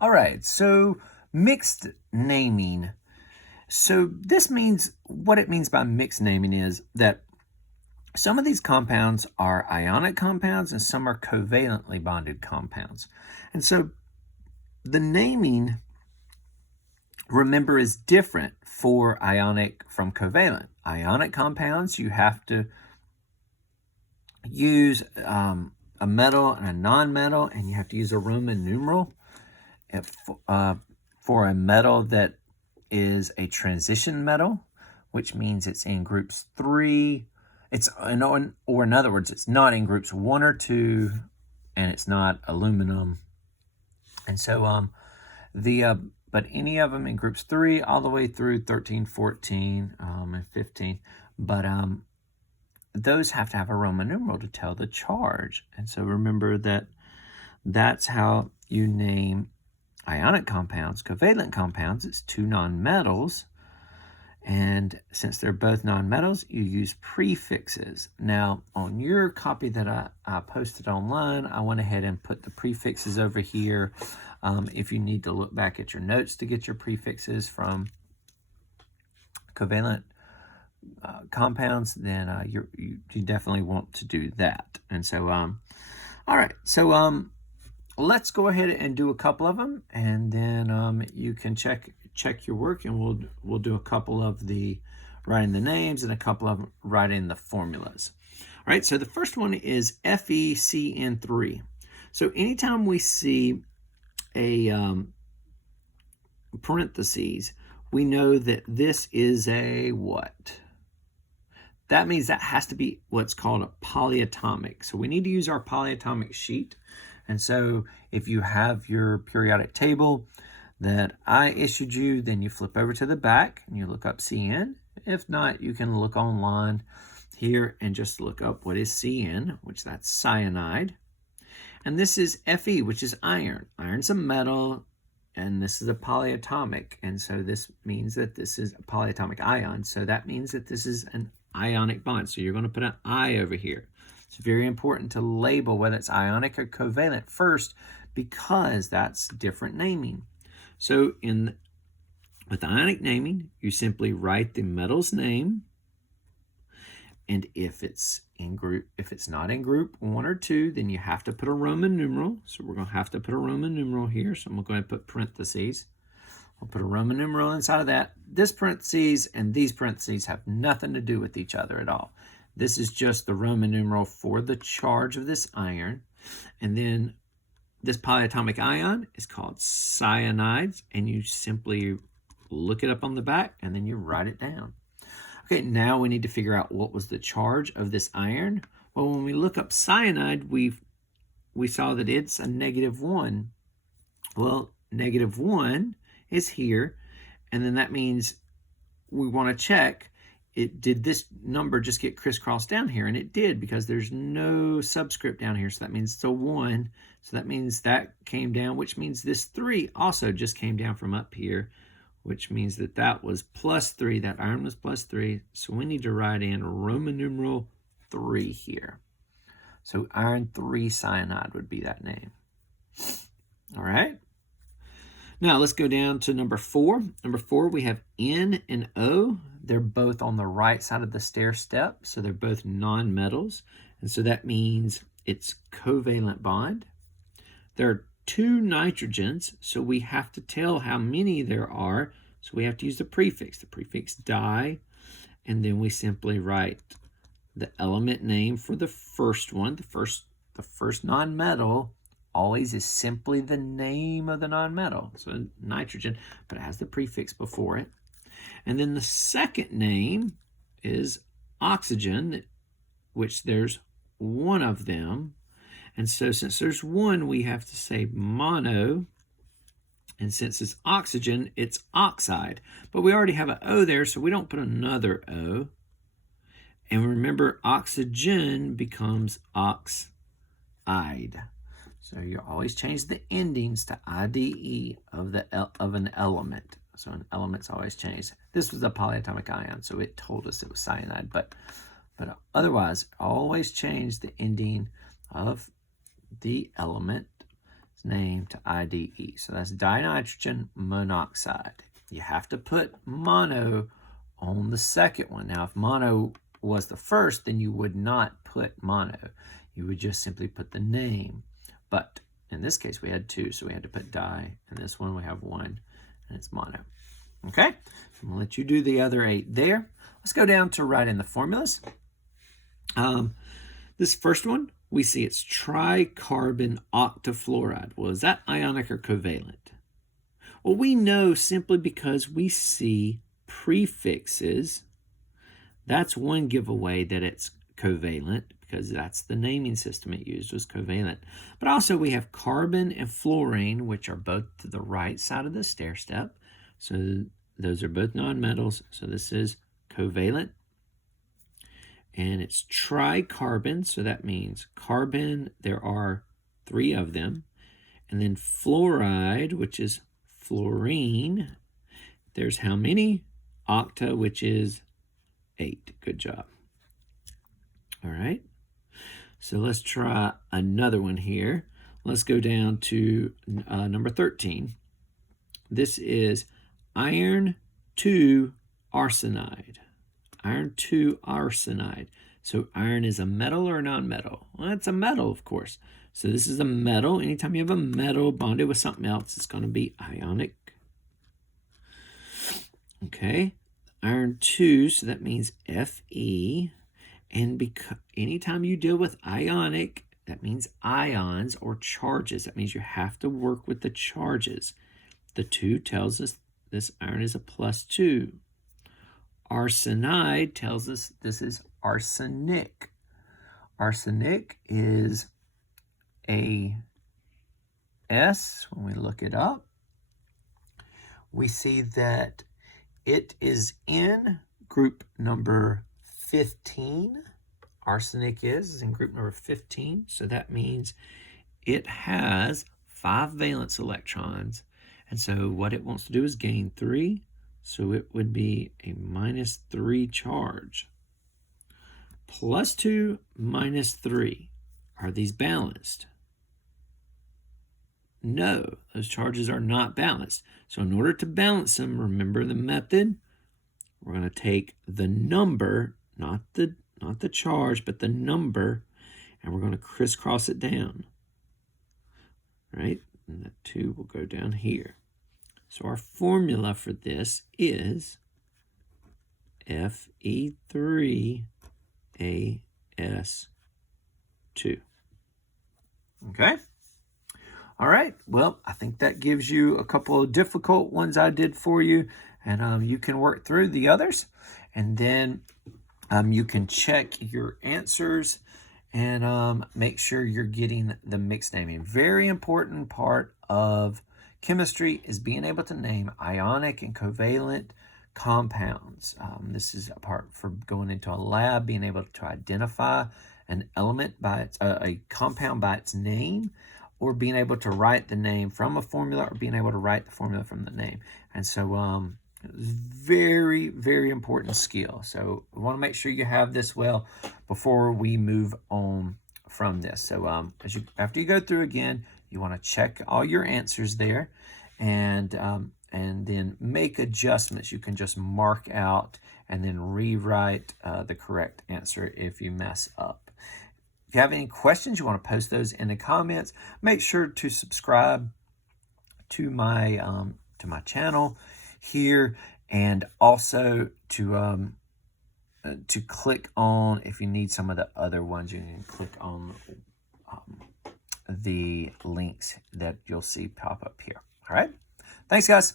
All right, so mixed naming. So this means, what it means by mixed naming is that some of these compounds are ionic compounds and some are covalently bonded compounds. And so the naming, remember, is different for ionic from covalent. Ionic compounds, you have to use a metal and a non-metal, and you have to use a Roman numeral. For a metal that is a transition metal, which means it's in groups 3. Or in other words, it's not in groups 1 or 2, and it's not aluminum. And so but any of them in groups 3 all the way through 13, 14, and 15. But those have to have a Roman numeral to tell the charge. And so remember that that's how you name ionic compounds. Covalent compounds, it's 2 nonmetals. And since they're both nonmetals, you use prefixes. Now, on your copy that I posted online, I went ahead and put the prefixes over here. If you need to look back at your notes to get your prefixes from covalent compounds, then you definitely want to do that. And so, all right. So, let's go ahead and do a couple of them, and then you can check your work, and we'll do a couple of the writing the names and a couple of writing the formulas. All right, so the first one is FeCN3. So anytime we see a parentheses, we know that this is a what? That means that has to be what's called a polyatomic. So we need to use our polyatomic sheet. And so if you have your periodic table that I issued you, then you flip over to the back and you look up CN. If not, you can look online here and just look up what is CN, which that's cyanide. And this is Fe, which is iron. Iron's a metal, and this is a polyatomic. And so this means that this is a polyatomic ion. So that means that this is an ionic bond. So you're going to put an I over here. It's very important to label whether it's ionic or covalent first, because that's different naming. So with ionic naming, you simply write the metal's name, and if it's not in group 1 or 2, then you have to put a Roman numeral. So we're going to have to put a Roman numeral here. So I'm going to put parentheses. I'll put a Roman numeral inside of that. This parentheses and these parentheses have nothing to do with each other at all. This is just the Roman numeral for the charge of this iron. And then this polyatomic ion is called cyanides, and you simply look it up on the back and then you write it down. Okay, now we need to figure out what was the charge of this iron. Well, when we look up cyanide, we saw that it's a -1. Well, -1 is here, and then that means we want to check, did this number just get crisscrossed down here? And it did, because there's no subscript down here, so that means it's a 1. So that means that came down, which means this 3 also just came down from up here, which means that was +3. That iron was +3. So we need to write in Roman numeral 3 here. So iron 3 cyanide would be that name. All right. Now let's go down to number 4. Number 4, we have N and O. They're both on the right side of the stair step, so they're both nonmetals. And so that means it's covalent bond. There are 2 nitrogens, so we have to tell how many there are. So we have to use the prefix di, and then we simply write the element name for the first one. The first nonmetal always is simply the name of the nonmetal. So nitrogen, but it has the prefix before it. And then the second name is oxygen, which there's 1 of them. And so since there's 1, we have to say mono. And since it's oxygen, it's oxide. But we already have an O there, so we don't put another O. And remember, oxygen becomes oxide. So you always change the endings to IDE of an element. So an element's always changed. This was a polyatomic ion, so it told us it was cyanide. But otherwise, always change the ending of the element its name to IDE. So that's dinitrogen monoxide. You have to put mono on the second one. Now, if mono was the first, then you would not put mono. You would just simply put the name. But in this case, we had 2, so we had to put di. And this one, we have 1, and it's mono. Okay, so I'm going to let you do the other 8 there. Let's go down to writing the formulas. This first one, we see it's tricarbon octafluoride. Well, is that ionic or covalent? Well, we know simply because we see prefixes. That's one giveaway that it's covalent, because that's the naming system it used, was covalent. But also we have carbon and fluorine, which are both to the right side of the stair step. So those are both nonmetals. So this is covalent. And it's tricarbon, so that means carbon, there are 3 of them. And then fluoride, which is fluorine, there's how many? Octa, which is 8. Good job. All right. So let's try another one here. Let's go down to number 13. This is iron 2 arsenide. Iron 2 arsenide. So iron is a metal or a non-metal? Well, it's a metal, of course. So this is a metal. Anytime you have a metal bonded with something else, it's going to be ionic. Okay. Iron 2, so that means Fe. And anytime you deal with ionic, that means ions or charges. That means you have to work with the charges. The 2 tells us this iron is a +2. Arsenide tells us this is arsenic. Arsenic is a S. When we look it up, we see that it is in group number 15. Arsenic is in group number 15. So that means it has 5 valence electrons. And so what it wants to do is gain 3. So it would be a -3 charge. +2, -3. Are these balanced? No, those charges are not balanced. So in order to balance them, remember the method. We're going to take the number, not the charge, but the number, and we're going to crisscross it down. Right? And that 2 will go down here. So our formula for this is Fe3AS2. Okay? All right. Well, I think that gives you a couple of difficult ones I did for you, and you can work through the others, and then you can check your answers and make sure you're getting the mixed naming. Very important part of chemistry is being able to name ionic and covalent compounds. This is a part for going into a lab, being able to identify an element by its, a compound by its name, or being able to write the name from a formula, or being able to write the formula from the name. And so very, very important skill. So we want to make sure you have this well before we move on from this. So after you go through again, you want to check all your answers there, and then make adjustments. You can just mark out and then rewrite the correct answer if you mess up. If you have any questions, you want to post those in the comments. Make sure to subscribe to my channel here, and also to click on, if you need some of the other ones, you can click on the links that you'll see pop up here. All right. Thanks, guys.